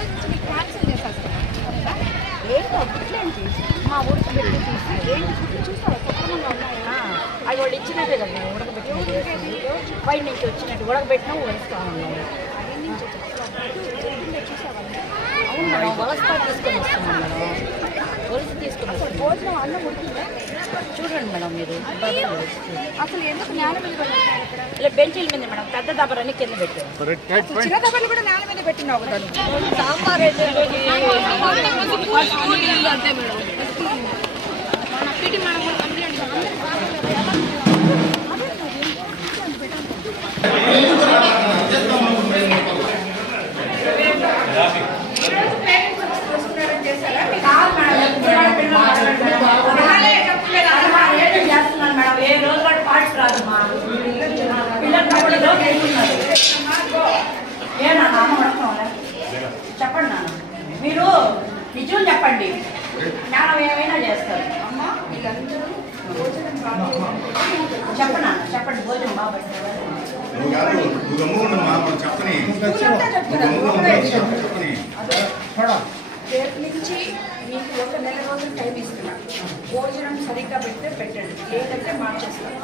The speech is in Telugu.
రోజు నుంచి నీకు క్యాన్సిల్ చేసేస్తాను ఏంటో మా ఏంటి గుడ్లు చూసావా సక్రమంగా ఉన్నాయా అవి వాళ్ళు ఇచ్చినట్టే కదా ఉడకబెట్టి బయట నుంచి వచ్చినట్టు ఉడకబెట్టినా ఉడుస్తా ఉన్నాయి అక్కడి చూసావా అవును మేడం వలస తీసుకొని వస్తున్నాం చూడండి మేడం మీరు డబ్బులు వేసి. అసలు ఎందుకు నేల మీద పెట్టారు ఇక్కడ ఇలా బెంచీల మీద మేడం పెద్ద దబరని కింద పెట్టారు అసలు చిన్న దెబ్బలు కూడా నేల మీద పెట్టినావు కదా నువ్వు. సాంబార్ అయితే నిజం చెప్పండి. జ్ఞానం ఏమైనా చేస్తారు? అమ్మ వీళ్ళందరూ భోజనం బాగా చెప్పండి భోజనం బాగా చెప్పని. చెప్పని. రేపు నుంచి మీకు ఒక నెల రోజులు టైం ఇస్తున్నా. భోజనం సరిగ్గా పెడితే పెట్టండి. లేదంటే మార్చేస్తాం.